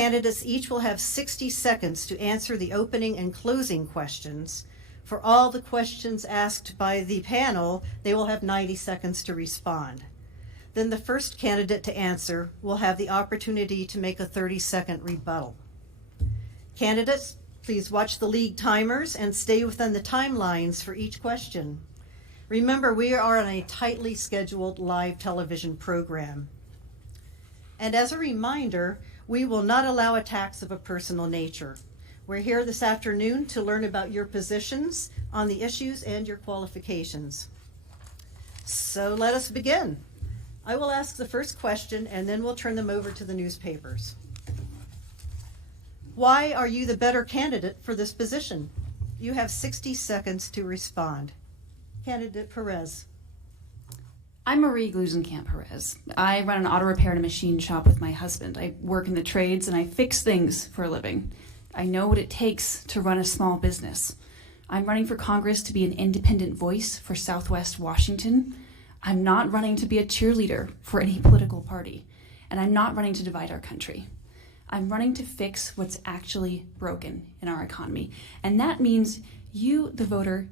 Candidates each will have 60 seconds to answer the opening and closing questions. For all the questions asked by the panel, they will have 90 seconds to respond. Then the first candidate to answer will have the opportunity to make a 30-second rebuttal. Candidates, please watch the league timers and stay within the timelines for each question. Remember, we are on a tightly scheduled live television program. And as a reminder, we will not allow attacks of a personal nature. We're here this afternoon to learn about your positions on the issues and your qualifications. So let us begin. I will ask the first question and then we'll turn them over to the newspapers. Why are you the better candidate for this position? You have 60 seconds to respond. Candidate Perez. I'm Marie-Glusenkamp-Perez. I run an auto repair and a machine shop with my husband. I work in the trades and I fix things for a living. I know what it takes to run a small business. I'm running for Congress to be an independent voice for Southwest Washington. I'm not running to be a cheerleader for any political party. And I'm not running to divide our country. I'm running to fix what's actually broken in our economy. And that means you, the voter,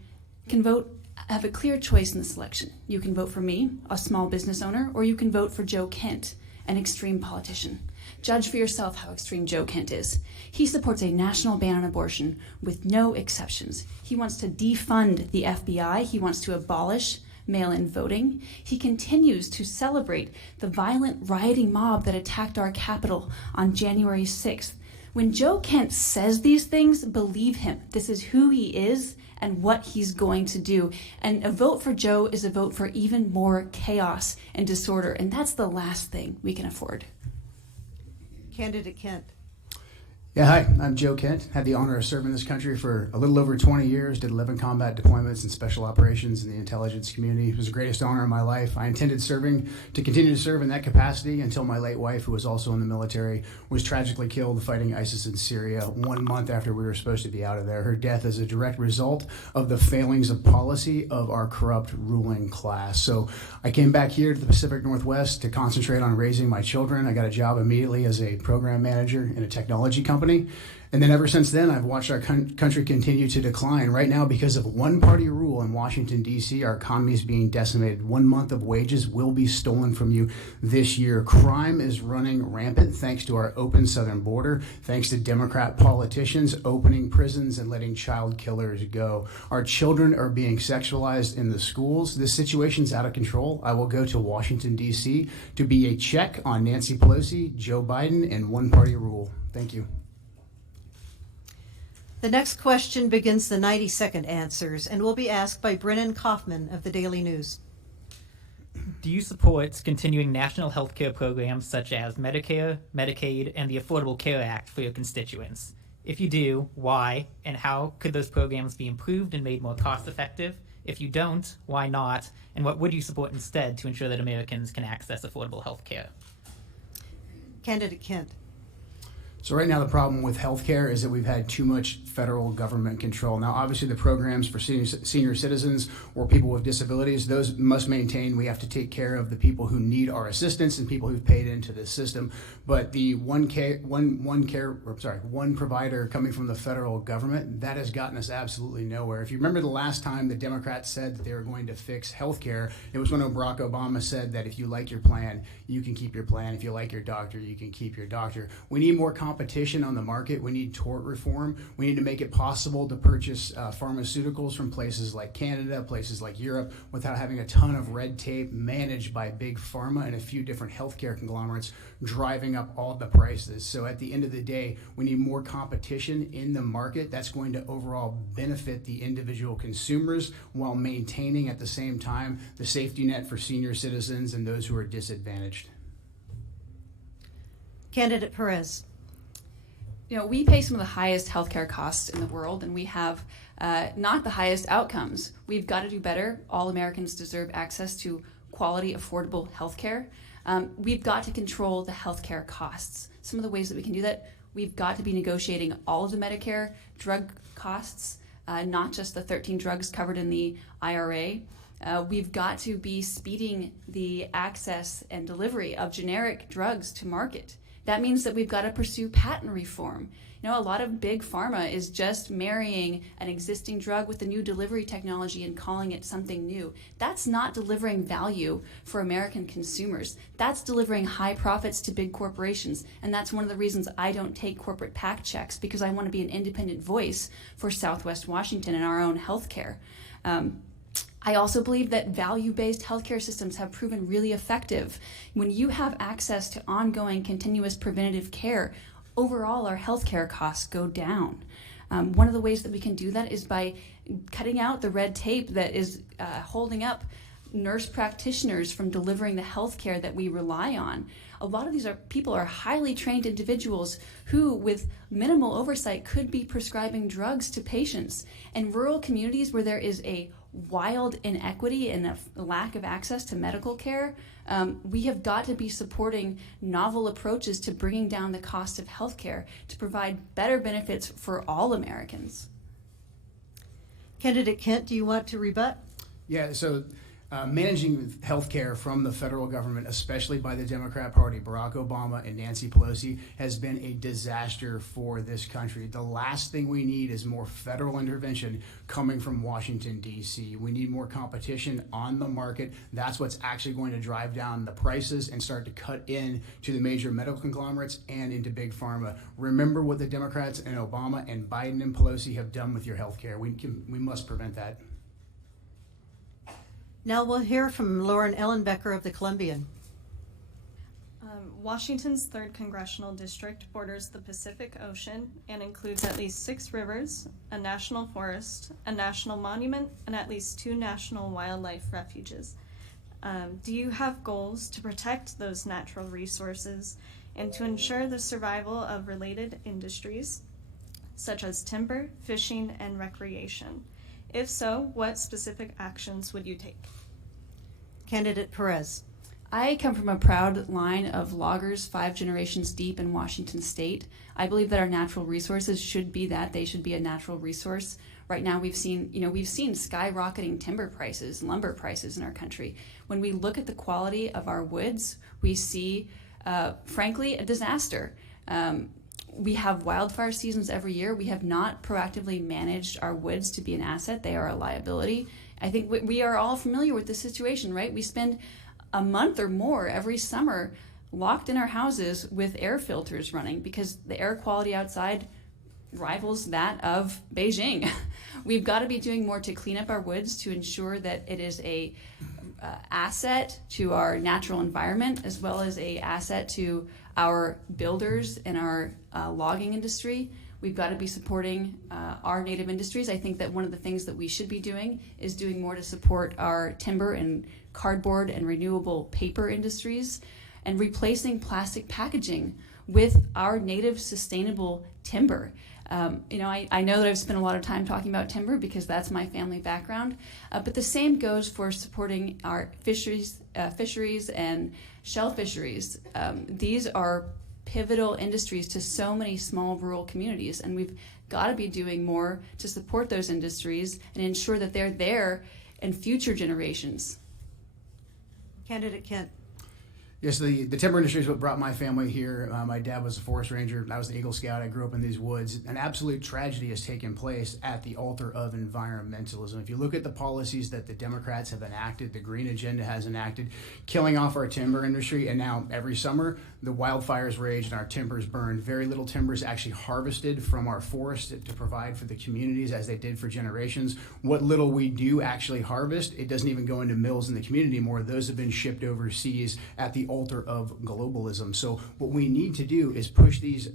can vote, have a clear choice in the selection. You can vote for me, a small business owner, or you can vote for Joe Kent, an extreme politician. Judge for yourself how extreme Joe Kent is. He supports a national ban on abortion with no exceptions. He wants to defund the FBI. He wants to abolish mail-in voting. He continues to celebrate the violent rioting mob that attacked our Capitol on January 6th. When Joe Kent says these things, believe him. This is who he is and what he's going to do. And a vote for Joe is a vote for even more chaos and disorder, and that's the last thing we can afford. Candidate Kent. Yeah, hi, I'm Joe Kent. Had the honor of serving this country for a little over 20 years, did 11 combat deployments and special operations in the intelligence community. It was the greatest honor of my life. I intended to continue to serve in that capacity until my late wife, who was also in the military, was tragically killed fighting ISIS in Syria 1 month after we were supposed to be out of there. Her death is a direct result of the failings of policy of our corrupt ruling class. So I came back here to the Pacific Northwest to concentrate on raising my children. I got a job immediately as a program manager in a technology company. And then ever since then, I've watched our country continue to decline. Right now, because of one-party rule in Washington, D.C., our economy is being decimated. 1 month of wages will be stolen from you this year. Crime is running rampant thanks to our open southern border, thanks to Democrat politicians opening prisons and letting child killers go. Our children are being sexualized in the schools. This situation's out of control. I will go to Washington, D.C. to be a check on Nancy Pelosi, Joe Biden, and one-party rule. Thank you. The next question begins the 90-second answers and will be asked by Brennan Kaufman of the Daily News. Do you support continuing national health care programs such as Medicare, Medicaid, and the Affordable Care Act for your constituents? If you do, why, and how could those programs be improved and made more cost-effective? If you don't, why not? And what would you support instead to ensure that Americans can access affordable health care? Candidate Kent. So right now the problem with healthcare is that we've had too much federal government control. Now obviously the programs for senior citizens or people with disabilities, those must maintain. We have to take care of the people who need our assistance and people who've paid into this system. But the one provider coming from the federal government, that has gotten us absolutely nowhere. If you remember the last time the Democrats said that they were going to fix healthcare, it was when Barack Obama said that if you like your plan, you can keep your plan. If you like your doctor, you can keep your doctor. We need more competition on the market. We need tort reform. We need to make it possible to purchase pharmaceuticals from places like Canada, places like Europe, without having a ton of red tape managed by big pharma and a few different healthcare conglomerates driving up all the prices. So at the end of the day, we need more competition in the market. That's going to overall benefit the individual consumers while maintaining at the same time the safety net for senior citizens and those who are disadvantaged. Candidate Perez. You know, we pay some of the highest healthcare costs in the world, and we have not the highest outcomes. We've got to do better. All Americans deserve access to quality, affordable healthcare. We've got to control the healthcare costs. Some of the ways that we can do that, we've got to be negotiating all of the Medicare drug costs, not just the 13 drugs covered in the IRA. We've got to be speeding the access and delivery of generic drugs to market. That means that we've got to pursue patent reform. You know, a lot of big pharma is just marrying an existing drug with a new delivery technology and calling it something new. That's not delivering value for American consumers. That's delivering high profits to big corporations. And that's one of the reasons I don't take corporate PAC checks, because I want to be an independent voice for Southwest Washington and our own healthcare. I also believe that value-based healthcare systems have proven really effective. When you have access to ongoing, continuous preventative care, overall our healthcare costs go down. One of the ways that we can do that is by cutting out the red tape that is holding up nurse practitioners from delivering the healthcare that we rely on. A lot of these people are highly trained individuals who, with minimal oversight, could be prescribing drugs to patients. In rural communities where there is a wild inequity and a lack of access to medical care, we have got to be supporting novel approaches to bringing down the cost of healthcare to provide better benefits for all Americans. Candidate Kent, do you want to rebut? Yeah, so managing healthcare from the federal government, especially by the Democrat Party, Barack Obama and Nancy Pelosi, has been a disaster for this country. The last thing we need is more federal intervention coming from Washington, D.C. We need more competition on the market. That's what's actually going to drive down the prices and start to cut in to the major medical conglomerates and into big pharma. Remember what the Democrats and Obama and Biden and Pelosi have done with your healthcare. We must prevent that. Now we'll hear from Lauren Ellenbecker of the Columbian. Washington's 3rd Congressional District borders the Pacific Ocean and includes at least 6 rivers, a national forest, a national monument, and at least 2 national wildlife refuges. Do you have goals to protect those natural resources and to ensure the survival of related industries, such as timber, fishing, and recreation? If so, what specific actions would you take? Candidate Perez. I come from a proud line of loggers 5 generations deep in Washington state. I believe that our natural resources should be that. They should be a natural resource. Right now we've seen skyrocketing timber prices, lumber prices in our country. When we look at the quality of our woods, we see, frankly, a disaster. We have wildfire seasons every year. We have not proactively managed our woods to be an asset. They are a liability. I think we are all familiar with this situation, right? We spend a month or more every summer locked in our houses with air filters running because the air quality outside rivals that of Beijing. We've got to be doing more to clean up our woods to ensure that it is a asset to our natural environment, as well as a asset to our builders and our logging industry. We've got to be supporting our native industries. I think that one of the things that we should be doing is doing more to support our timber and cardboard and renewable paper industries, and replacing plastic packaging with our native sustainable timber. I know that I've spent a lot of time talking about timber because that's my family background, but the same goes for supporting our fisheries and shell fisheries. These are pivotal industries to so many small rural communities, and we've got to be doing more to support those industries and ensure that they're there in future generations. Candidate Kent. Yes, the timber industry is what brought my family here. My dad was a forest ranger. I was an Eagle Scout. I grew up in these woods. An absolute tragedy has taken place at the altar of environmentalism. If you look at the policies that the Democrats have enacted, the Green Agenda has enacted, killing off our timber industry, and now every summer the wildfires rage and our timbers burn. Very little timber is actually harvested from our forest to provide for the communities as they did for generations. What little we do actually harvest, it doesn't even go into mills in the community anymore. Those have been shipped overseas at the altar of globalism. So what we need to do is push these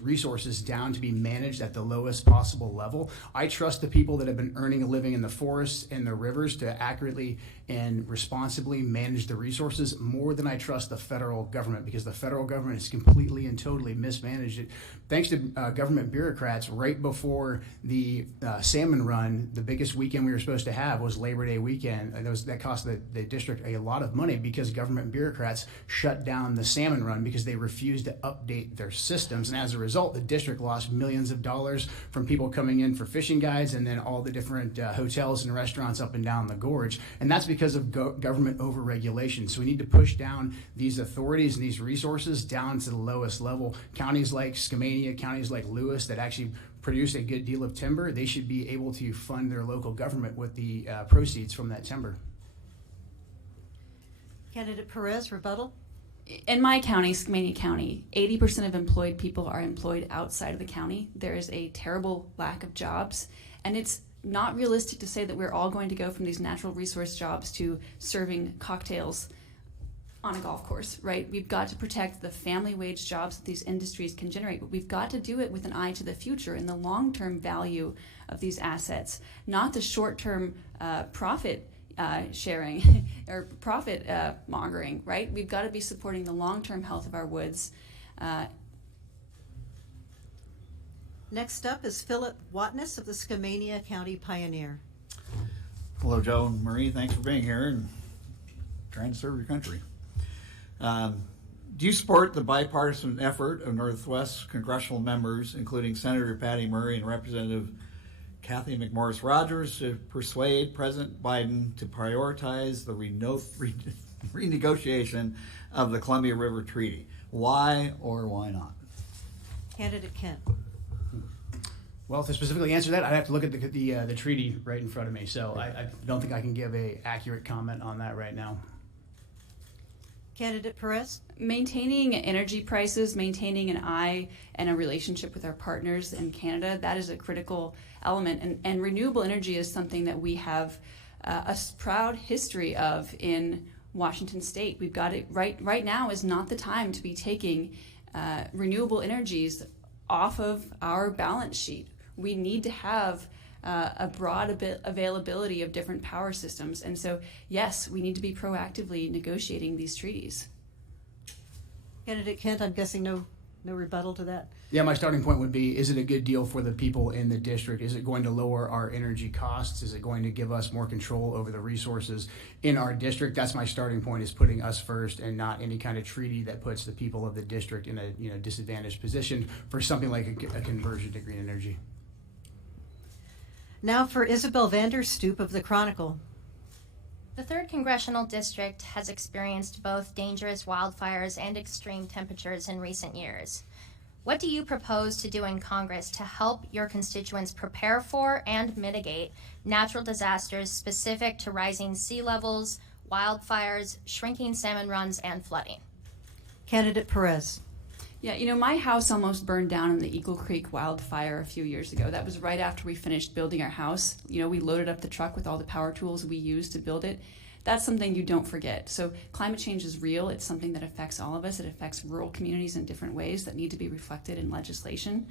resources down to be managed at the lowest possible level. I trust the people that have been earning a living in the forests and the rivers to accurately and responsibly manage the resources more than I trust the federal government, because the federal government has completely and totally mismanaged it. Thanks to government bureaucrats, right before the salmon run, the biggest weekend we were supposed to have was Labor Day weekend. That cost the district a lot of money because government bureaucrats shut down the salmon run because they refused to update their systems. And as a result, the district lost millions of dollars from people coming in for fishing guides and then all the different hotels and restaurants up and down the gorge. And that's because of government overregulation. So we need to push down these authorities and these resources down to the lowest level. Counties like Skamania, counties like Lewis that actually produce a good deal of timber, they should be able to fund their local government with the proceeds from that timber. Candidate Perez, rebuttal. In my county, Skamania County, 80% of employed people are employed outside of the county. There is a terrible lack of jobs, and it's not realistic to say that we're all going to go from these natural resource jobs to serving cocktails on a golf course, right? We've got to protect the family wage jobs that these industries can generate, but we've got to do it with an eye to the future and the long-term value of these assets, not the short-term profit sharing or profit mongering, right? We've got to be supporting the long-term health of our woods. Next up is Philip Watness of the Skamania County Pioneer. Hello, Joe and Marie. Thanks for being here and trying to serve your country. Do you support the bipartisan effort of Northwest congressional members, including Senator Patty Murray and Representative Kathy McMorris Rogers, to persuade President Biden to prioritize the renegotiation of the Columbia River Treaty? Why or why not? Candidate Kent. Well, to specifically answer that, I'd have to look at the treaty right in front of me. So I don't think I can give a accurate comment on that right now. Candidate Perez. Maintaining energy prices, maintaining an eye and a relationship with our partners in Canada, that is a critical element. And renewable energy is something that we have a proud history of in Washington State. We've got it right now is not the time to be taking renewable energies off of our balance sheet. We need to have a broad availability of different power systems. And so, yes, we need to be proactively negotiating these treaties. Candidate Kent, I'm guessing no rebuttal to that. Yeah, my starting point would be, is it a good deal for the people in the district? Is it going to lower our energy costs? Is it going to give us more control over the resources in our district? That's my starting point, is putting us first and not any kind of treaty that puts the people of the district in a disadvantaged position for something like a conversion to green energy. Now for Isabel Vanderstoep of the Chronicle. The 3rd Congressional District has experienced both dangerous wildfires and extreme temperatures in recent years. What do you propose to do in Congress to help your constituents prepare for and mitigate natural disasters specific to rising sea levels, wildfires, shrinking salmon runs, and flooding? Candidate Perez. Yeah, my house almost burned down in the Eagle Creek wildfire a few years ago. That was right after we finished building our house. We loaded up the truck with all the power tools we used to build it. That's something you don't forget. So climate change is real. It's something that affects all of us. It affects rural communities in different ways that need to be reflected in legislation.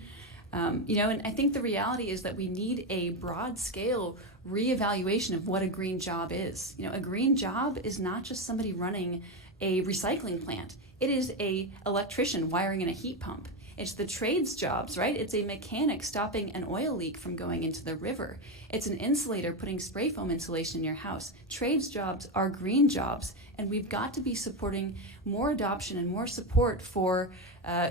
And I think the reality is that we need a broad-scale reevaluation of what a green job is. A green job is not just somebody running a recycling plant. It is a electrician wiring in a heat pump. It's the trades jobs, right? It's a mechanic stopping an oil leak from going into the river. It's an insulator putting spray foam insulation in your house. Trades jobs are green jobs, and we've got to be supporting more adoption and more support for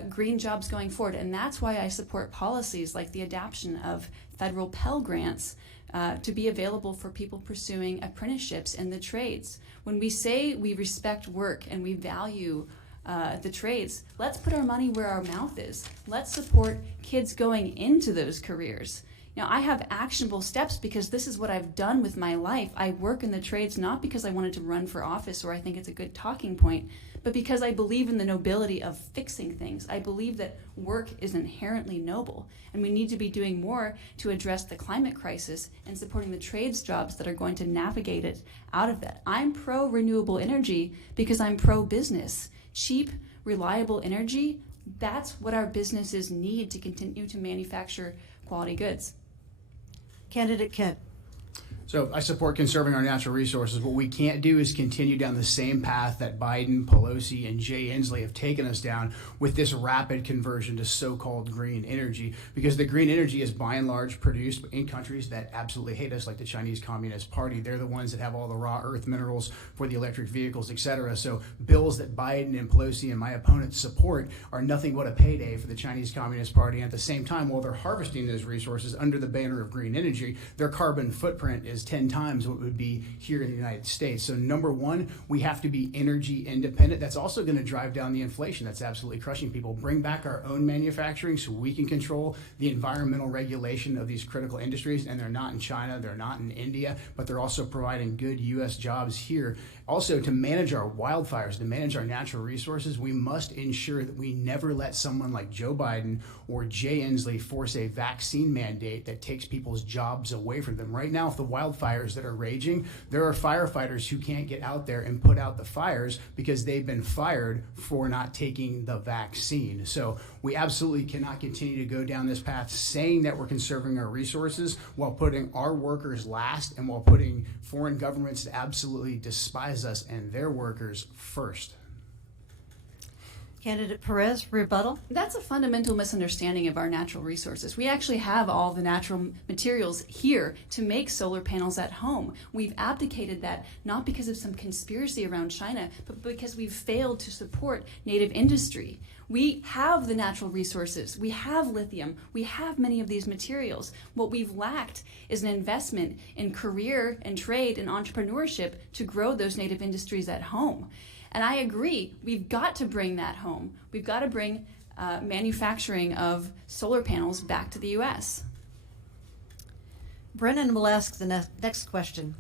green jobs going forward. And that's why I support policies like the adoption of federal Pell Grants to be available for people pursuing apprenticeships in the trades. When we say we respect work and we value the trades, let's put our money where our mouth is. Let's support kids going into those careers. I have actionable steps because this is what I've done with my life. I work in the trades not because I wanted to run for office or I think it's a good talking point, but because I believe in the nobility of fixing things. I believe that work is inherently noble, and we need to be doing more to address the climate crisis and supporting the trades jobs that are going to navigate it out of that. I'm pro-renewable energy because I'm pro-business. Cheap, reliable energy, that's what our businesses need to continue to manufacture quality goods. Candidate Kent. So I support conserving our natural resources. What we can't do is continue down the same path that Biden, Pelosi, and Jay Inslee have taken us down with this rapid conversion to so-called green energy, because the green energy is by and large produced in countries that absolutely hate us, like the Chinese Communist Party. They're the ones that have all the raw earth minerals for the electric vehicles, etc. So bills that Biden and Pelosi and my opponents support are nothing but a payday for the Chinese Communist Party. And at the same time, while they're harvesting those resources under the banner of green energy, their carbon footprint is 10 times what it would be here in the United States. So number one, we have to be energy independent. That's also going to drive down the inflation that's absolutely crushing people. Bring back our own manufacturing so we can control the environmental regulation of these critical industries. And they're not in China, they're not in India, but they're also providing good U.S. jobs here. Also, to manage our wildfires, to manage our natural resources, we must ensure that we never let someone like Joe Biden or Jay Inslee force a vaccine mandate that takes people's jobs away from them. Right now, with the wildfires that are raging, there are firefighters who can't get out there and put out the fires because they've been fired for not taking the vaccine. So we absolutely cannot continue to go down this path saying that we're conserving our resources while putting our workers last and while putting foreign governments to absolutely despise us and their workers first. Candidate Perez, rebuttal. That's a fundamental misunderstanding of our natural resources. We actually have all the natural materials here to make solar panels at home. We've abdicated that not because of some conspiracy around China, but because we've failed to support native industry. We have the natural resources. We have lithium. We have many of these materials. What we've lacked is an investment in career and trade and entrepreneurship to grow those native industries at home. And I agree, we've got to bring that home. We've got to bring manufacturing of solar panels back to the U.S. Brennan will ask the next question.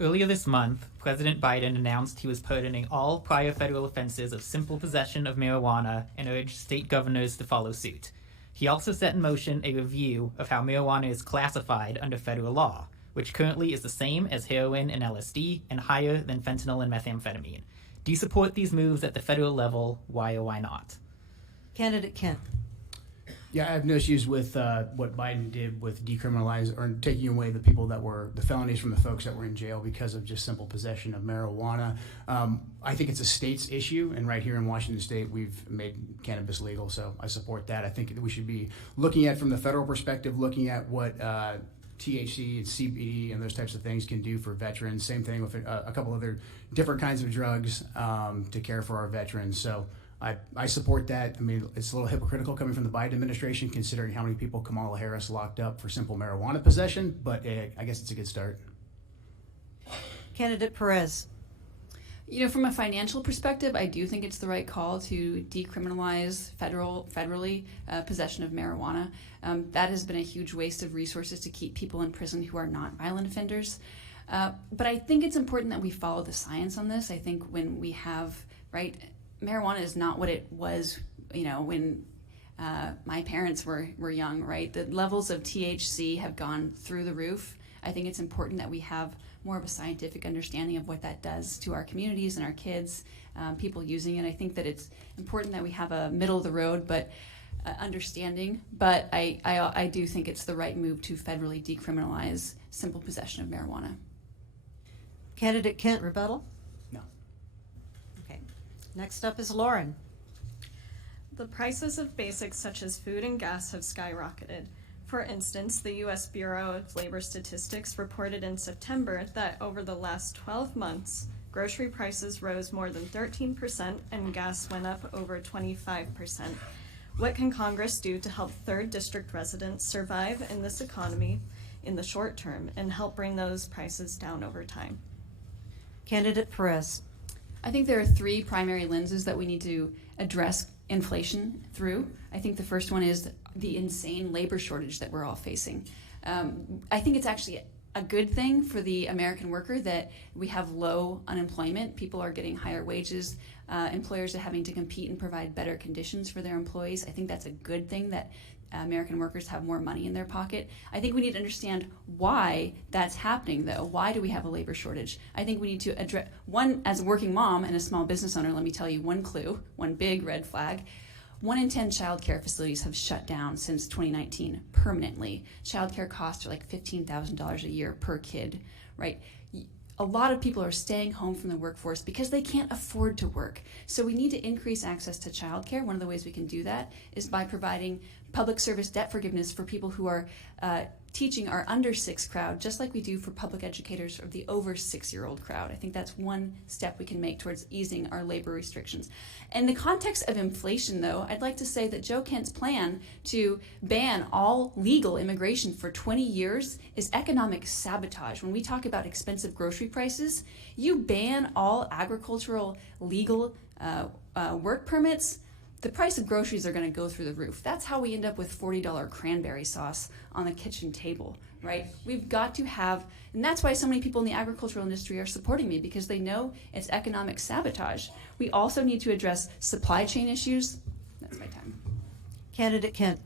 Earlier this month, President Biden announced he was pardoning all prior federal offenses of simple possession of marijuana and urged state governors to follow suit. He also set in motion a review of how marijuana is classified under federal law, which currently is the same as heroin and LSD and higher than fentanyl and methamphetamine. Do you support these moves at the federal level? Why or why not? Candidate Kent. Yeah, I have no issues with what Biden did with decriminalize or taking away the people that were the felonies from the folks that were in jail because of just simple possession of marijuana. I think it's a state's issue, and right here in Washington State, we've made cannabis legal, so I support that. I think that we should be looking at, from the federal perspective, looking at what THC and CBD and those types of things can do for veterans. Same thing with a couple other different kinds of drugs to care for our veterans. So I support that. I mean, it's a little hypocritical coming from the Biden administration, considering how many people Kamala Harris locked up for simple marijuana possession, but I guess it's a good start. Candidate Perez. You know, from a financial perspective, I do think it's the right call to decriminalize federally possession of marijuana. That has been a huge waste of resources to keep people in prison who are not violent offenders. But I think it's important that we follow the science on this. I think when we have, right, marijuana is not what it was, you know, when my parents were young, right? The levels of THC have gone through the roof. I think it's important that we have more of a scientific understanding of what that does to our communities and our kids, people using it. I think that it's important that we have a middle of the road but understanding, but I do think it's the right move to federally decriminalize simple possession of marijuana. Candidate Kent, rebuttal? No. Okay. Next up is Lauren. The prices of basics such as food and gas have skyrocketed. For instance, the U.S. Bureau of Labor Statistics reported in September that over the last 12 months, grocery prices rose more than 13% and gas went up over 25%. What can Congress do to help 3rd District residents survive in this economy in the short term and help bring those prices down over time? Candidate Perez. I think there are 3 primary lenses that we need to address inflation through. I think the first one is the insane labor shortage that we're all facing. I think it's actually a good thing for the American worker that we have low unemployment. People are getting higher wages. Employers are having to compete and provide better conditions for their employees. I think that's a good thing that American workers have more money in their pocket. I think we need to understand why that's happening, though. Why do we have a labor shortage? I think we need to address, one, as a working mom and a small business owner, let me tell you one clue, one big red flag. 1 in 10 child care facilities have shut down since 2019 permanently. Child care costs are like $15,000 a year per kid, right? A lot of people are staying home from the workforce because they can't afford to work. So we need to increase access to child care. One of the ways we can do that is by providing public service debt forgiveness for people who are teaching our under 6 crowd, just like we do for public educators of the over 6-year-old crowd. I think that's one step we can make towards easing our labor restrictions. In the context of inflation, though, I'd like to say that Joe Kent's plan to ban all legal immigration for 20 years is economic sabotage. When we talk about expensive grocery prices, you ban all agricultural legal work permits, the price of groceries are going to go through the roof. That's how we end up with $40 cranberry sauce on the kitchen table, right? We've got to have, and that's why so many people in the agricultural industry are supporting me, because they know it's economic sabotage. We also need to address supply chain issues. That's my time. Candidate Kent.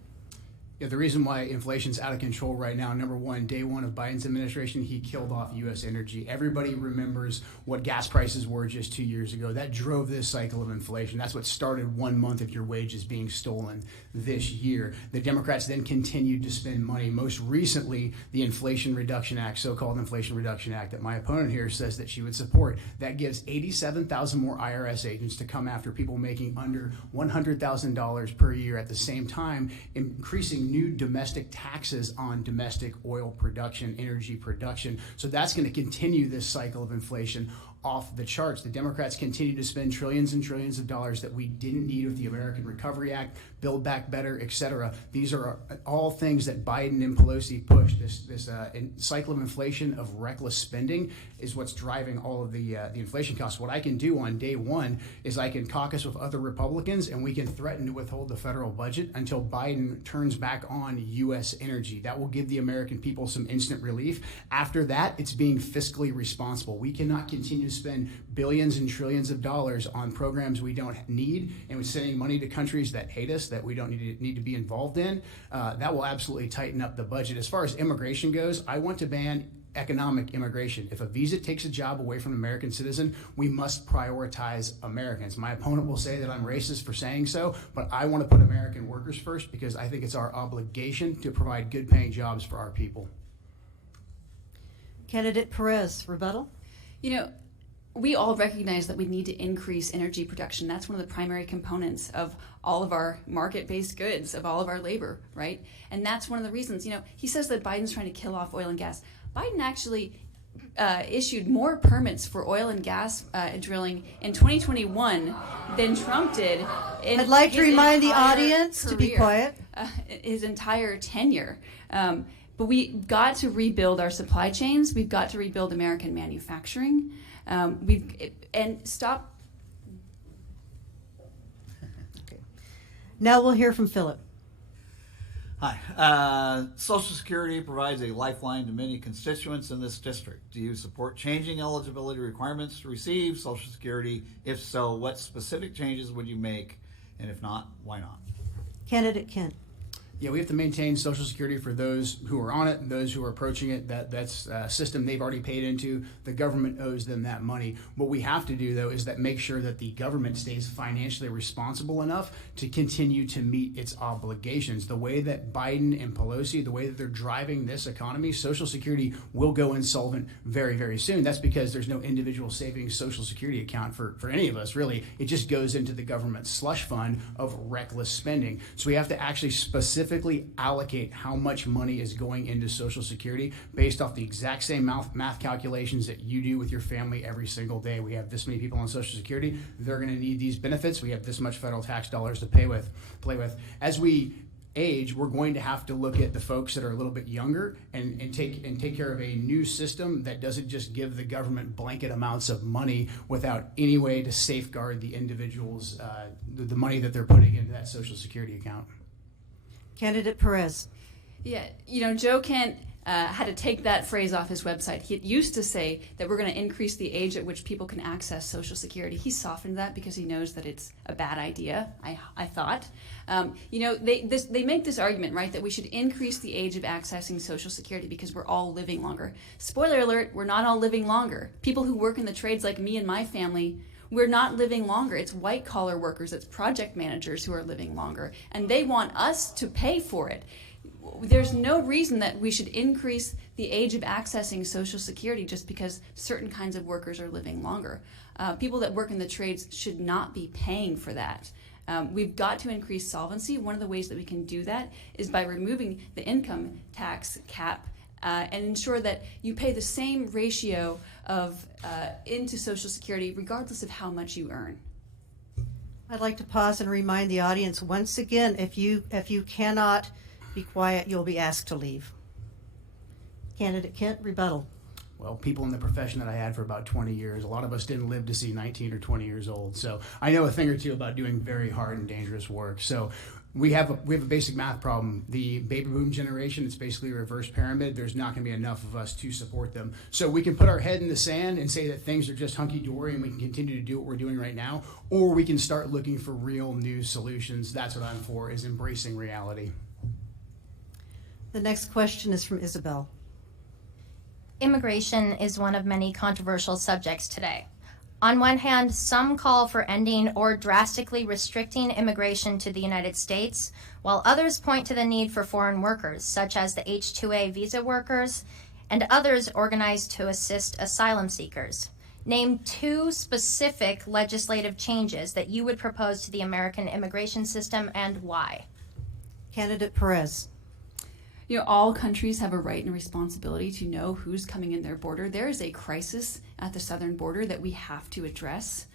Yeah, the reason why inflation's out of control right now, number one, day one of Biden's administration, he killed off U.S. energy. Everybody remembers what gas prices were just 2 years ago. That drove this cycle of inflation. That's what started 1 month of your wages being stolen this year. The Democrats then continued to spend money. Most recently, the Inflation Reduction Act, so-called Inflation Reduction Act, that my opponent here says that she would support. That gives 87,000 more IRS agents to come after people making under $100,000 per year, at the same time increasing new domestic taxes on domestic oil production, energy production. So that's going to continue this cycle of inflation off the charts. The Democrats continue to spend trillions and trillions of dollars that we didn't need with the American Recovery Act, Build Back Better, etc. These are all things that Biden and Pelosi pushed. This cycle of inflation, of reckless spending, is what's driving all of the inflation costs. What I can do on day one is I can caucus with other Republicans, and we can threaten to withhold the federal budget until Biden turns back on U.S. energy. That will give the American people some instant relief. After that, it's being fiscally responsible. We cannot continue to spend billions and trillions of dollars on programs we don't need, and we're sending money to countries that hate us, that we don't need to be involved in. That will absolutely tighten up the budget. As far as immigration goes, I want to ban economic immigration. If a visa takes a job away from an American citizen, we must prioritize Americans. My opponent will say that I'm racist for saying so, but I want to put American workers first, because I think it's our obligation to provide good paying jobs for our people. Candidate Perez, rebuttal. You know, we all recognize that we need to increase energy production. That's one of the primary components of all of our market-based goods, of all of our labor, right? And that's one of the reasons, you know, he says that Biden's trying to kill off oil and gas. Biden actually issued more permits for oil and gas drilling in 2021 than Trump did. I'd like to remind the audience to be quiet. His entire tenure. But we've got to rebuild our supply chains. We've got to rebuild American manufacturing. And stop. Okay. Now we'll hear from Philip. Hi. Social Security provides a lifeline to many constituents in this district. Do you support changing eligibility requirements to receive Social Security? If so, what specific changes would you make? And if not, why not? Candidate Kent. Yeah, we have to maintain Social Security for those who are on it and those who are approaching it. That's a system they've already paid into. The government owes them that money. What we have to do, though, is that make sure that the government stays financially responsible enough to continue to meet its obligations. The way that Biden and Pelosi, the way that they're driving this economy, Social Security will go insolvent very, very soon. That's because there's no individual savings Social Security account for any of us, really. It just goes into the government slush fund of reckless spending. So we have to actually specifically allocate how much money is going into Social Security based off the exact same math calculations that you do with your family every single day. We have this many people on Social Security. They're going to need these benefits. We have this much federal tax dollars to play with. As we age, we're going to have to look at the folks that are a little bit younger and take care of a new system that doesn't just give the government blanket amounts of money without any way to safeguard the individuals, the money that they're putting into that Social Security account. Candidate Perez. Yeah, you know, Joe Kent had to take that phrase off his website. He used to say that we're going to increase the age at which people can access Social Security. He softened that because he knows that it's a bad idea, I thought. You know, they make this argument, right, that we should increase the age of accessing Social Security because we're all living longer. Spoiler alert, we're not all living longer. People who work in the trades like me and my family, we're not living longer. It's white-collar workers, it's project managers who are living longer, and they want us to pay for it. There's no reason that we should increase the age of accessing Social Security just because certain kinds of workers are living longer. People that work in the trades should not be paying for that. We've got to increase solvency. One of the ways that we can do that is by removing the income tax cap and ensure that you pay the same ratio of into Social Security regardless of how much you earn. I'd like to pause and remind the audience once again, if you cannot be quiet, you'll be asked to leave. Candidate Kent, rebuttal. Well, people in the profession that I had for about 20 years, a lot of us didn't live to see 19 or 20 years old. So I know a thing or two about doing very hard and dangerous work. So we have a basic math problem. The baby boom generation, it's basically a reverse pyramid. There's not going to be enough of us to support them. So we can put our head in the sand and say that things are just hunky-dory and we can continue to do what we're doing right now, or we can start looking for real new solutions. That's what I'm for, is embracing reality. The next question is from Isabel. Immigration is one of many controversial subjects today. On one hand, some call for ending or drastically restricting immigration to the United States, while others point to the need for foreign workers, such as the H-2A visa workers, and others organized to assist asylum seekers. Name 2 specific legislative changes that you would propose to the American immigration system and why. Candidate Perez. You know, all countries have a right and responsibility to know who's coming in their border. There is a crisis at the southern border that we have to address.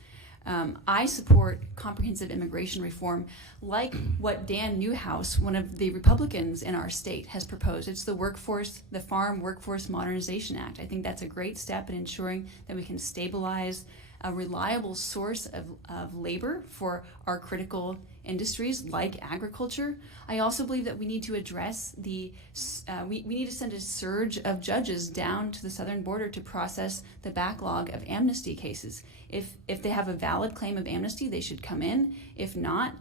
I support comprehensive immigration reform like what Dan Newhouse, one of the Republicans in our state, has proposed. It's the Farm Workforce Modernization Act. I think that's a great step in ensuring that we can stabilize a reliable source of labor for our critical industries like agriculture. I also believe that we need to address we need to send a surge of judges down to the southern border to process the backlog of amnesty cases. If they have a valid claim of amnesty, they should come in. If not,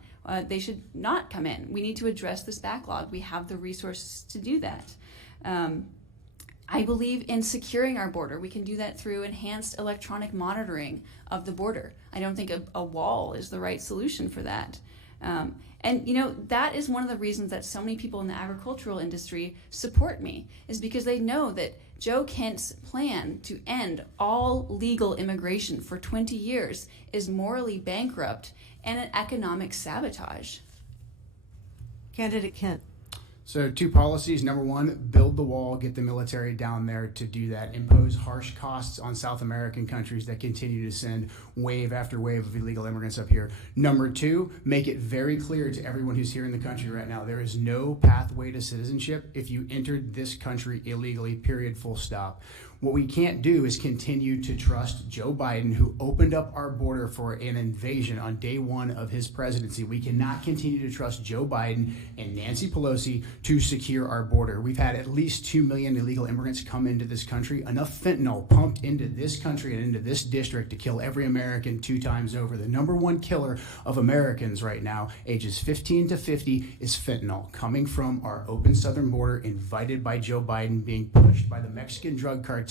they should not come in. We need to address this backlog. We have the resources to do that. I believe in securing our border. We can do that through enhanced electronic monitoring of the border. I don't think a wall is the right solution for that. And, you know, that is one of the reasons that so many people in the agricultural industry support me, is because they know that Joe Kent's plan to end all legal immigration for 20 years is morally bankrupt and an economic sabotage. Candidate Kent. So 2 policies. Number 1, build the wall, get the military down there to do that, impose harsh costs on South American countries that continue to send wave after wave of illegal immigrants up here. Number 2, make it very clear to everyone who's here in the country right now, there is no pathway to citizenship if you entered this country illegally, period, full stop. What we can't do is continue to trust Joe Biden, who opened up our border for an invasion on day 1 of his presidency. We cannot continue to trust Joe Biden and Nancy Pelosi to secure our border. We've had at least 2 million illegal immigrants come into this country, enough fentanyl pumped into this country and into this district to kill every American 2 times over. The number 1 killer of Americans right now, ages 15 to 50, is fentanyl, coming from our open southern border, invited by Joe Biden, being pushed by the Mexican drug cartel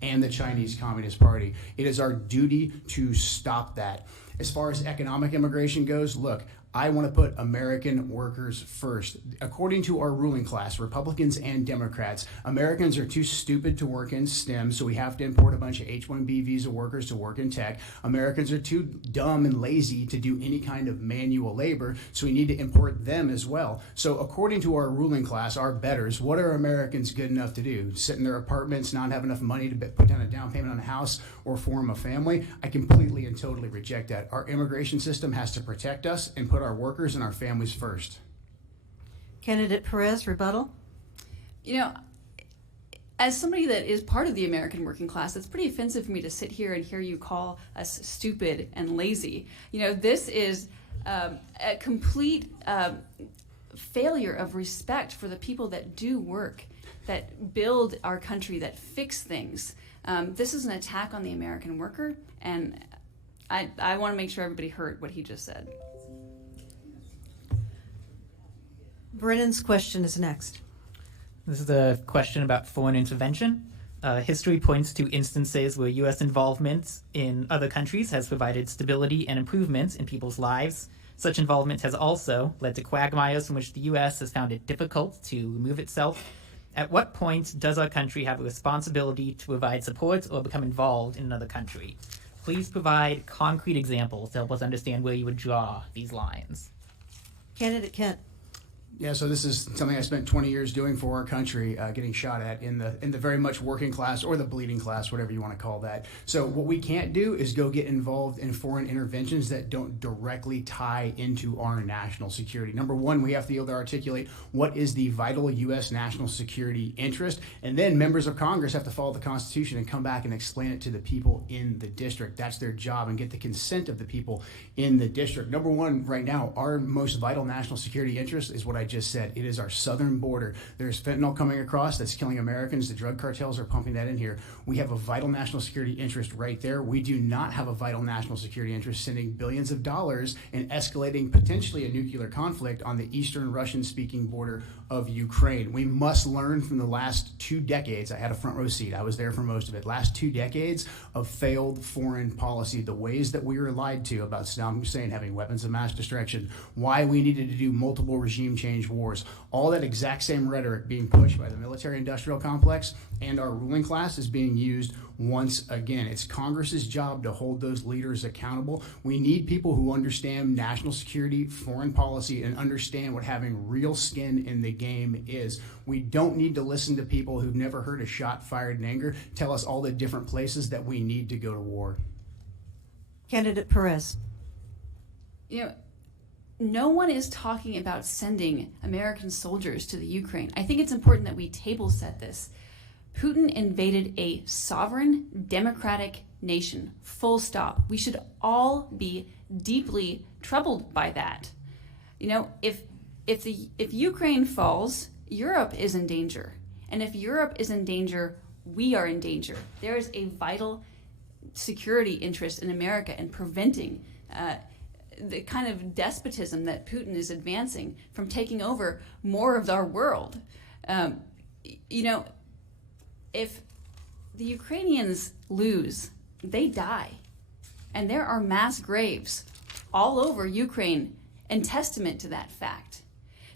and the Chinese Communist Party. It is our duty to stop that. As far as economic immigration goes, look, I want to put American workers first. According to our ruling class, Republicans and Democrats, Americans are too stupid to work in STEM, so we have to import a bunch of H-1B visa workers to work in tech. Americans are too dumb and lazy to do any kind of manual labor, so we need to import them as well. So according to our ruling class, our betters, what are Americans good enough to do? Sit in their apartments, not have enough money to put down a down payment on a house or form a family? I completely and totally reject that. Our immigration system has to protect us and put our workers and our families first. Candidate Perez, rebuttal. You know, as somebody that is part of the American working class, it's pretty offensive for me to sit here and hear you call us stupid and lazy. You know, this is a complete failure of respect for the people that do work, that build our country, that fix things. This is an attack on the American worker, and I want to make sure everybody heard what he just said. Brennan's question is next. This is a question about foreign intervention. History points to instances where U.S. involvement in other countries has provided stability and improvement in people's lives. Such involvement has also led to quagmires from which the U.S. has found it difficult to remove itself. At what point does our country have a responsibility to provide support or become involved in another country? Please provide concrete examples to help us understand where you would draw these lines. Candidate Kent. Yeah, so this is something I spent 20 years doing for our country, getting shot at in the very much working class or the bleeding class, whatever you want to call that. So what we can't do is go get involved in foreign interventions that don't directly tie into our national security. Number one, we have to be able to articulate what is the vital U.S. national security interest, and then members of Congress have to follow the Constitution and come back and explain it to the people in the district. That's their job, and get the consent of the people in the district. Number one, right now, our most vital national security interest is what I just said. It is our southern border. There's fentanyl coming across that's killing Americans. The drug cartels are pumping that in here. We have a vital national security interest right there. We do not have a vital national security interest sending billions of dollars and escalating potentially a nuclear conflict on the eastern Russian-speaking border of Ukraine. We must learn from the last 2 decades. I had a front row seat. I was there for most of it. Last 2 decades of failed foreign policy, the ways that we were lied to about Saddam Hussein having weapons of mass destruction, why we needed to do multiple regime change wars, all that exact same rhetoric being pushed by the military-industrial complex and our ruling class is being used once again. It's Congress's job to hold those leaders accountable. We need people who understand national security, foreign policy, and understand what having real skin in the game is. We don't need to listen to people who've never heard a shot fired in anger tell us all the different places that we need to go to war. Candidate Perez. You know, no one is talking about sending American soldiers to the Ukraine. I think it's important that we table set this. Putin invaded a sovereign, democratic nation, full stop. We should all be deeply troubled by that. You know, if Ukraine falls, Europe is in danger. And if Europe is in danger, we are in danger. There is a vital security interest in America in preventing the kind of despotism that Putin is advancing from taking over more of our world. You know, if the Ukrainians lose, they die. And there are mass graves all over Ukraine in testament to that fact.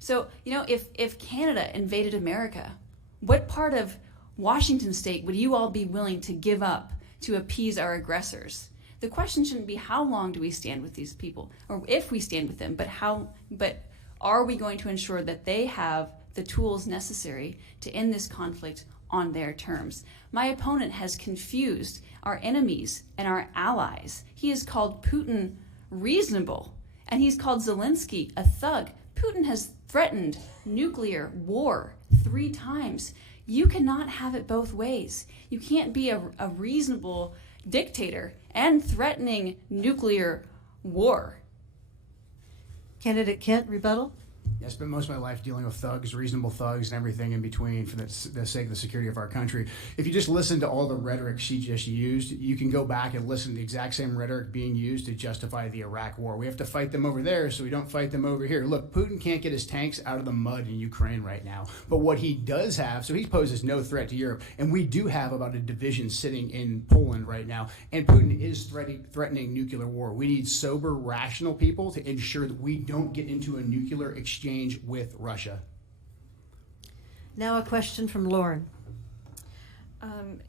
So, you know, if Canada invaded America, what part of Washington state would you all be willing to give up to appease our aggressors? The question shouldn't be how long do we stand with these people, or if we stand with them, but are we going to ensure that they have the tools necessary to end this conflict on their terms? My opponent has confused our enemies and our allies. He has called Putin reasonable, and he's called Zelensky a thug. Putin has threatened nuclear war 3 times. You cannot have it both ways. You can't be a reasonable dictator and threatening nuclear war. Candidate Kent, rebuttal. I spent most of my life dealing with thugs, reasonable thugs, and everything in between for the sake of the security of our country. If you just listen to all the rhetoric she just used, you can go back and listen to the exact same rhetoric being used to justify the Iraq war. We have to fight them over there so we don't fight them over here. Look, Putin can't get his tanks out of the mud in Ukraine right now. But what he does have, so he poses no threat to Europe, and we do have about a division sitting in Poland right now, and Putin is threatening nuclear war. We need sober, rational people to ensure that we don't get into a nuclear exchange with Russia. Now a question from Lauren.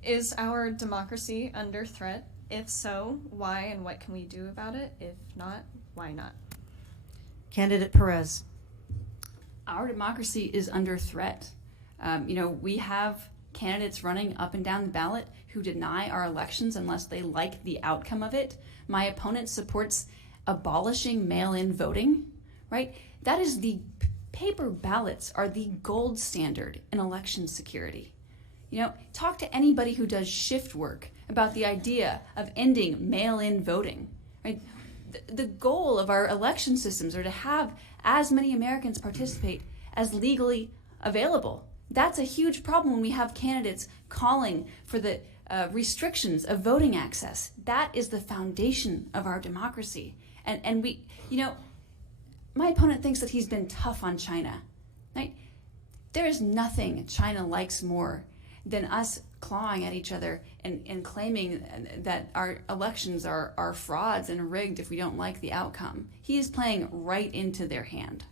Is our democracy under threat? If so, why and what can we do about it? If not, why not? Candidate Perez. Our democracy is under threat. You know, we have candidates running up and down the ballot who deny our elections unless they like the outcome of it. My opponent supports abolishing mail-in voting, right? That is paper ballots are the gold standard in election security. You know, talk to anybody who does shift work about the idea of ending mail-in voting, right? The goal of our election systems are to have as many Americans participate as legally available. That's a huge problem when we have candidates calling for the restrictions of voting access. That is the foundation of our democracy. And we, you know, my opponent thinks that he's been tough on China. Right? There is nothing China likes more than us clawing at each other and claiming that our elections are frauds and rigged if we don't like the outcome. He is playing right into their hand.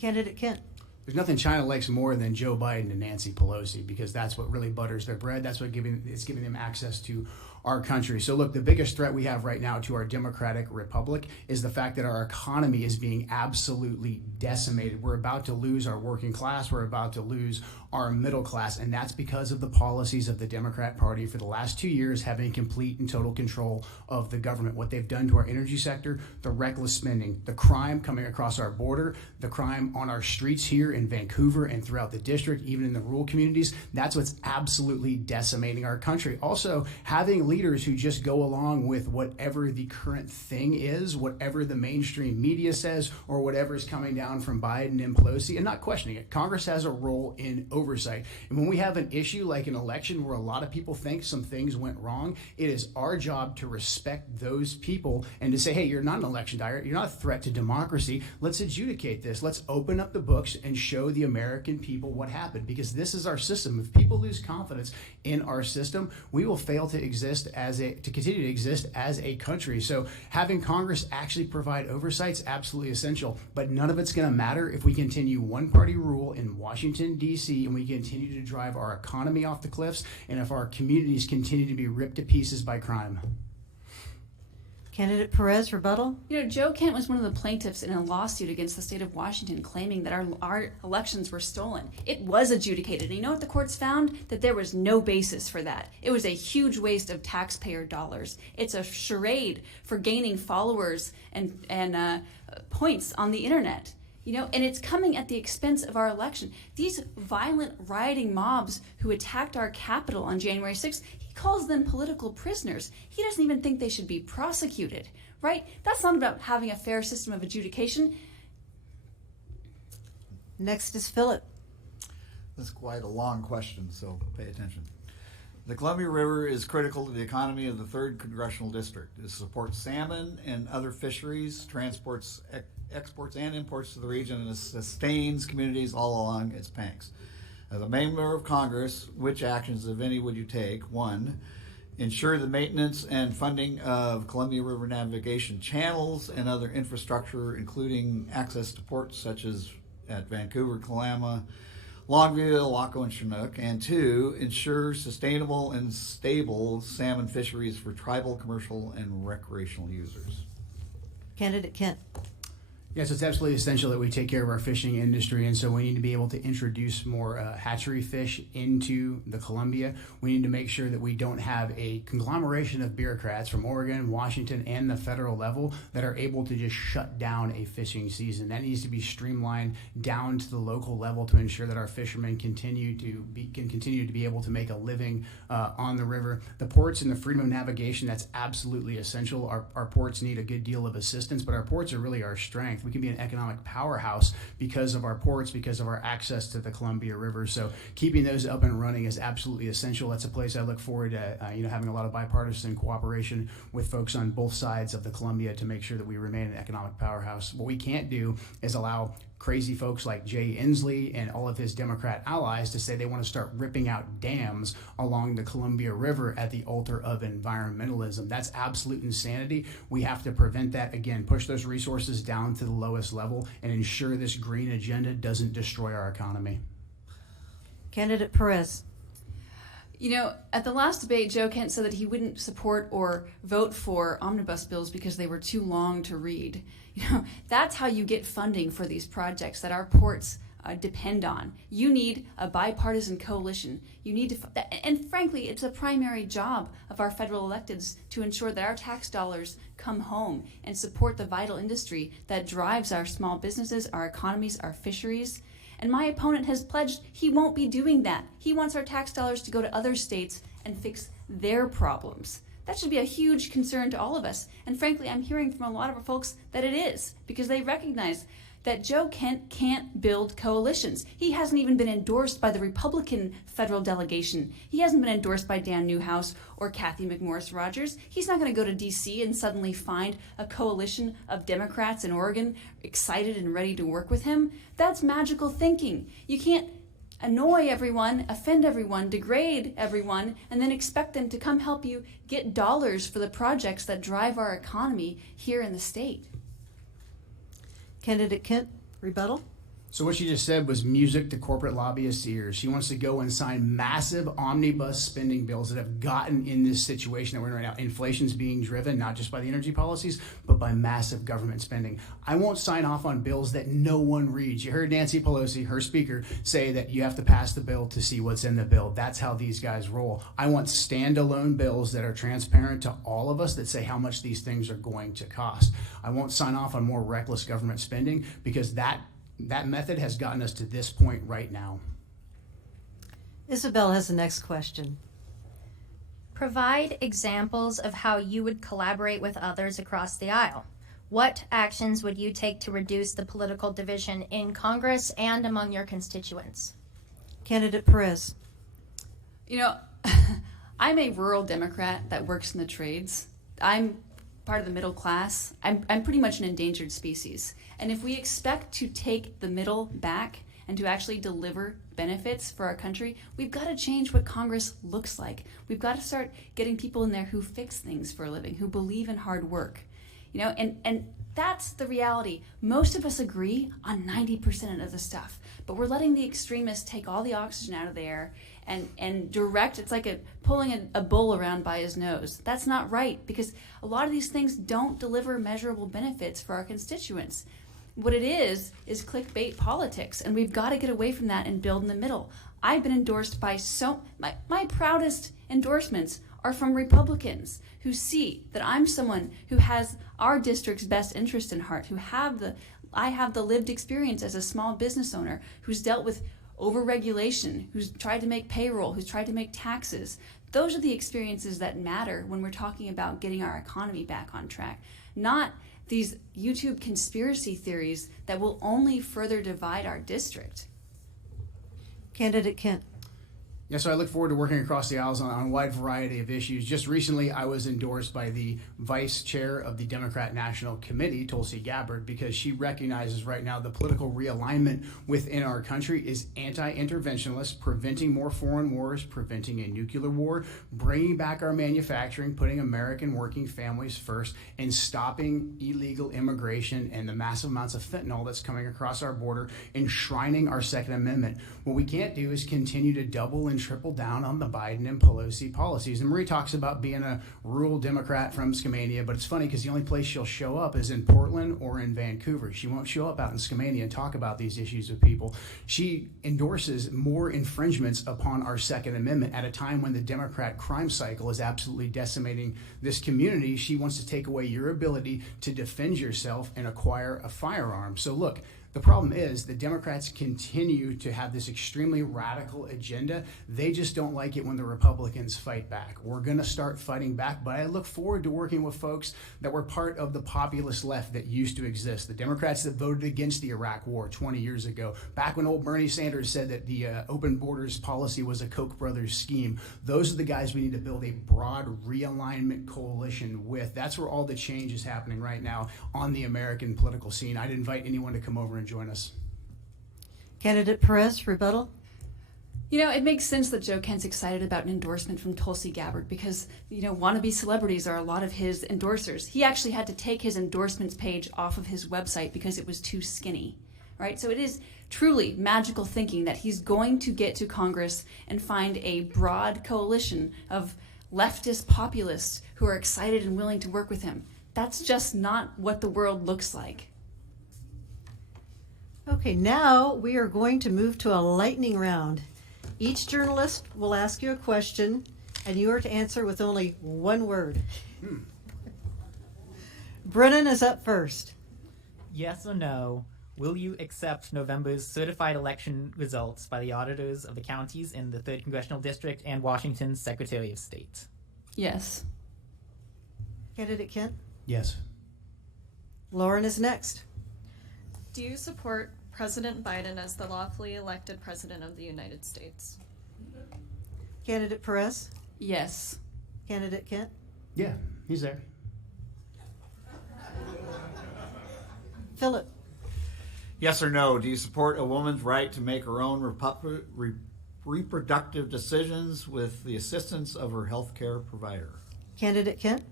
Candidate Kent. There's nothing China likes more than Joe Biden and Nancy Pelosi, because that's what really butters their bread. That's what it's giving them access to our country. So look, the biggest threat we have right now to our democratic republic is the fact that our economy is being absolutely decimated. We're about to lose our working class. We're about to lose our middle class, and that's because of the policies of the Democrat Party for the last 2 years having complete and total control of the government. What they've done to our energy sector, the reckless spending, the crime coming across our border, the crime on our streets here in Vancouver and throughout the district, even in the rural communities, that's what's absolutely decimating our country. Also, having leaders who just go along with whatever the current thing is, whatever the mainstream media says, or whatever is coming down from Biden and Pelosi, and not questioning it. Congress has a role in oversight. And when we have an issue like an election where a lot of people think some things went wrong, it is our job to respect those people and to say, hey, you're not an election dieter. You're not a threat to democracy. Let's adjudicate this. Let's open up the books and show the American people what happened, because this is our system. If people lose confidence in our system, we will fail to continue to exist as a country. So having Congress actually provide oversight is absolutely essential, but none of it's going to matter if we continue one-party rule in Washington, D.C., and we continue to drive our economy off the cliffs, and if our communities continue to be ripped to pieces by crime. Candidate Perez, rebuttal. You know, Joe Kent was one of the plaintiffs in a lawsuit against the state of Washington claiming that our elections were stolen. It was adjudicated. And you know what the courts found? That there was no basis for that. It was a huge waste of taxpayer dollars. It's a charade for gaining followers and points on the internet. You know, and it's coming at the expense of our election. These violent rioting mobs who attacked our Capitol on January 6th, he calls them political prisoners. He doesn't even think they should be prosecuted, right? That's not about having a fair system of adjudication. Next is Philip. This is quite a long question, so pay attention. The Columbia River is critical to the economy of the 3rd Congressional District. It supports salmon and other fisheries, transports exports and imports to the region, and it sustains communities all along its banks. As a member of Congress, which actions, if any, would you take? 1, ensure the maintenance and funding of Columbia River navigation channels and other infrastructure, including access to ports such as at Vancouver, Kalama, Longview, Waco, and Chinook. And 2, ensure sustainable and stable salmon fisheries for tribal, commercial, and recreational users. Candidate Kent. Yes, it's absolutely essential that we take care of our fishing industry, and so we need to be able to introduce more hatchery fish into the Columbia. We need to make sure that we don't have a conglomeration of bureaucrats from Oregon, Washington, and the federal level that are able to just shut down a fishing season. That needs to be streamlined down to the local level to ensure that our fishermen can continue to be able to make a living on the river. The ports and the freedom of navigation, that's absolutely essential. Our ports need a good deal of assistance, but our ports are really our strength. We can be an economic powerhouse because of our ports, because of our access to the Columbia River. So keeping those up and running is absolutely essential. That's a place I look forward to having a lot of bipartisan cooperation with folks on both sides of the Columbia to make sure that we remain an economic powerhouse. What we can't do is allow crazy folks like Jay Inslee and all of his Democrat allies to say they want to start ripping out dams along the Columbia River at the altar of environmentalism. That's absolute insanity. We have to prevent that. Again, push those resources down to the lowest level and ensure this green agenda doesn't destroy our economy. Candidate Perez. You know, at the last debate, Joe Kent said that he wouldn't support or vote for omnibus bills because they were too long to read. You know, that's how you get funding for these projects that our ports depend on. You need a bipartisan coalition. You need to, and frankly, it's a primary job of our federal electeds to ensure that our tax dollars come home and support the vital industry that drives our small businesses, our economies, our fisheries. And my opponent has pledged he won't be doing that. He wants our tax dollars to go to other states and fix their problems. That should be a huge concern to all of us. And frankly, I'm hearing from a lot of our folks that it is, because they recognize that Joe Kent can't build coalitions. He hasn't even been endorsed by the Republican federal delegation. He hasn't been endorsed by Dan Newhouse or Cathy McMorris Rodgers. He's not going to go to D.C. and suddenly find a coalition of Democrats in Oregon excited and ready to work with him. That's magical thinking. You can't annoy everyone, offend everyone, degrade everyone, and then expect them to come help you get dollars for the projects that drive our economy here in the state. Candidate Kent, rebuttal. So what she just said was music to corporate lobbyists' ears. She wants to go and sign massive omnibus spending bills that have gotten in this situation that we're in right now. Inflation's being driven not just by the energy policies, but by massive government spending. I won't sign off on bills that no one reads. You heard Nancy Pelosi, her speaker, say that you have to pass the bill to see what's in the bill. That's how these guys roll. I want standalone bills that are transparent to all of us that say how much these things are going to cost. I won't sign off on more reckless government spending because that method has gotten us to this point right now. Isabel has the next question. Provide examples of how you would collaborate with others across the aisle. What actions would you take to reduce the political division in Congress and among your constituents? Candidate Perez. You know, I'm a rural Democrat that works in the trades. I'm part of the middle class. I'm pretty much an endangered species. And if we expect to take the middle back and to actually deliver benefits for our country, we've got to change what Congress looks like. We've got to start getting people in there who fix things for a living, who believe in hard work. You know, and that's the reality. Most of us agree on 90% of the stuff, but we're letting the extremists take all the oxygen out of the air and direct. It's like pulling a bull around by his nose. That's not right, because a lot of these things don't deliver measurable benefits for our constituents. What it is clickbait politics, and we've got to get away from that and build in the middle. I've been endorsed by my proudest endorsements are from Republicans who see that I'm someone who has our district's best interest in heart, I have the lived experience as a small business owner who's dealt with overregulation, who's tried to make payroll, who's tried to make taxes. Those are the experiences that matter when we're talking about getting our economy back on track, not these YouTube conspiracy theories that will only further divide our district. Candidate Kent. Yeah, so I look forward to working across the aisles on a wide variety of issues. Just recently, I was endorsed by the vice chair of the Democrat National Committee, Tulsi Gabbard, because she recognizes right now the political realignment within our country is anti-interventionist, preventing more foreign wars, preventing a nuclear war, bringing back our manufacturing, putting American working families first, and stopping illegal immigration and the massive amounts of fentanyl that's coming across our border, enshrining our Second Amendment. What we can't do is continue to double and triple down on the Biden and Pelosi policies. And Marie talks about being a rural Democrat from Skamania, but it's funny because the only place she'll show up is in Portland or in Vancouver. She won't show up out in Skamania and talk about these issues with people. She endorses more infringements upon our Second Amendment at a time when the Democrat crime cycle is absolutely decimating this community. She wants to take away your ability to defend yourself and acquire a firearm. So look, the problem is the Democrats continue to have this extremely radical agenda. They just don't like it when the Republicans fight back. We're going to start fighting back, but I look forward to working with folks that were part of the populist left that used to exist. The Democrats that voted against the Iraq War 20 years ago, back when old Bernie Sanders said that the open borders policy was a Koch brothers scheme. Those are the guys we need to build a broad realignment coalition with. That's where all the change is happening right now on the American political scene. I'd invite anyone to come over and join us. Candidate Perez, rebuttal. You know, it makes sense that Joe Kent's excited about an endorsement from Tulsi Gabbard because, you know, wannabe celebrities are a lot of his endorsers. He actually had to take his endorsements page off of his website because it was too skinny, right? So it is truly magical thinking that he's going to get to Congress and find a broad coalition of leftist populists who are excited and willing to work with him. That's just not what the world looks like. Okay, now we are going to move to a lightning round. Each journalist will ask you a question, and you are to answer with only one word. Brennan is up first. Yes or no, will you accept November's certified election results by the auditors of the counties in the 3rd Congressional District and Washington's Secretary of State? Yes. Candidate Kent? Yes. Lauren is next. Do you support President Biden as the lawfully elected President of the United States? Candidate Perez? Yes. Candidate Kent? Yeah, he's there. Philip? Yes or no, do you support a woman's right to make her own reproductive decisions with the assistance of her health care provider? Candidate Kent?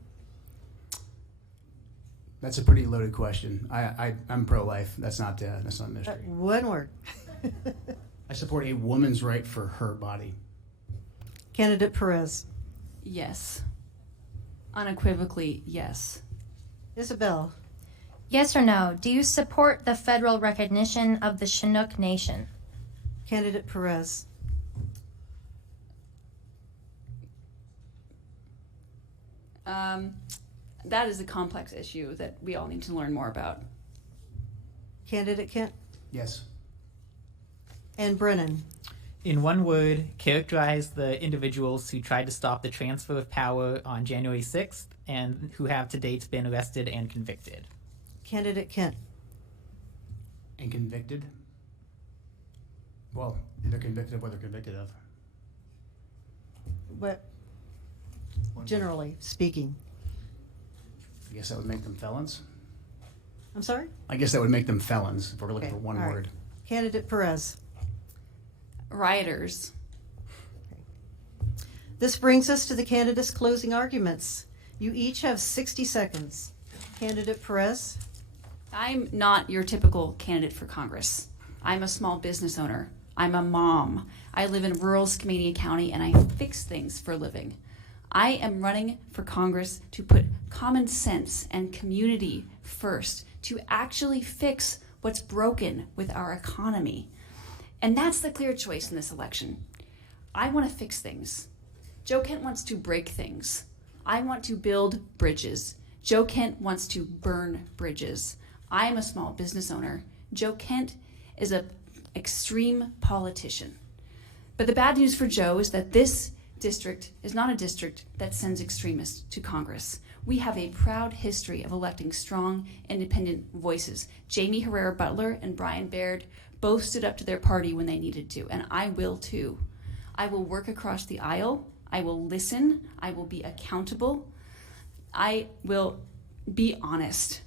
That's a pretty loaded question. I'm pro-life. That's not a mystery. One word. I support a woman's right for her body. Candidate Perez. Yes. Unequivocally, yes. Isabel. Yes or no? Do you support the federal recognition of the Chinook Nation? Candidate Perez. That is a complex issue that we all need to learn more about. Candidate Kent. Yes. And Brennan. In one word, characterize the individuals who tried to stop the transfer of power on January 6th and who have to date been arrested and convicted. Candidate Kent. And convicted? Well, they're convicted of what they're convicted of. What? Generally speaking. I guess that would make them felons. I'm sorry? I guess that would make them felons if we're looking Okay, for one all right. word. Candidate Perez. Rioters. This brings us to the candidates' closing arguments. You each have 60 seconds. Candidate Perez. I'm not your typical candidate for Congress. I'm a small business owner. I'm a mom. I live in rural Skamania County and I fix things for a living. I am running for Congress to put common sense and community first, to actually fix what's broken with our economy. And that's the clear choice in this election. I want to fix things. Joe Kent wants to break things. I want to build bridges. Joe Kent wants to burn bridges. I am a small business owner. Joe Kent is an extreme politician. But the bad news for Joe is that this district is not a district that sends extremists to Congress. We have a proud history of electing strong, independent voices. Jamie Herrera Butler and Brian Baird both stood up to their party when they needed to, and I will too. I will work across the aisle. I will listen. I will be accountable. I will be honest.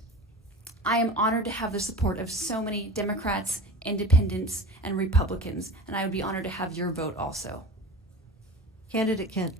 I am honored to have the support of so many Democrats, Independents, and Republicans, and I would be honored to have your vote also. Candidate Kent.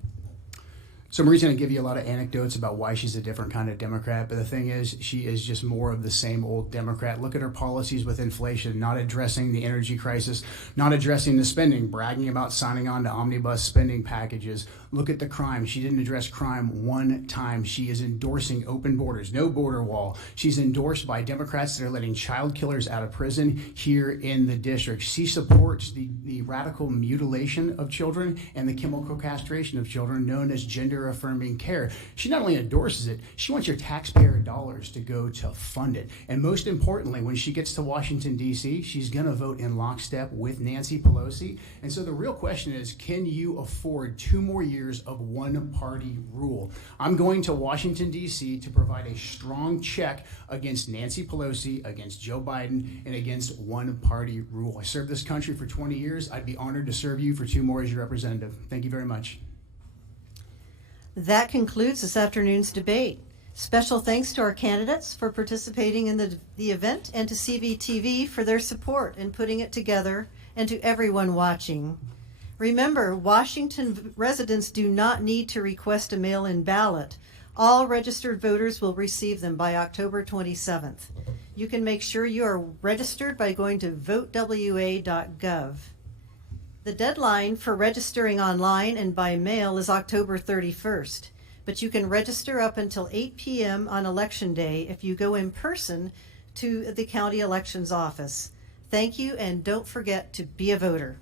So Marie's going to give you a lot of anecdotes about why she's a different kind of Democrat, but the thing is, she is just more of the same old Democrat. Look at her policies with inflation, not addressing the energy crisis, not addressing the spending, bragging about signing on to omnibus spending packages. Look at the crime. She didn't address crime one time. She is endorsing open borders, no border wall. She's endorsed by Democrats that are letting child killers out of prison here in the district. She supports the radical mutilation of children and the chemical castration of children known as gender-affirming care. She not only endorses it, she wants your taxpayer dollars to go to fund it. And most importantly, when she gets to Washington, D.C., she's going to vote in lockstep with Nancy Pelosi. And so the real question is, can you afford 2 more years of one-party rule? I'm going to Washington, D.C. to provide a strong check against Nancy Pelosi, against Joe Biden, and against one-party rule. I served this country for 20 years. I'd be honored to serve you for 2 more as your representative. Thank you very much. That concludes this afternoon's debate. Special thanks to our candidates for participating in the event and to CVTV for their support in putting it together, and to everyone watching. Remember, Washington residents do not need to request a mail-in ballot. All registered voters will receive them by October 27th. You can make sure you are registered by going to votewa.gov. The deadline for registering online and by mail is October 31st, but you can register up until 8 p.m. on Election Day if you go in person to the county elections office. Thank you, and don't forget to be a voter.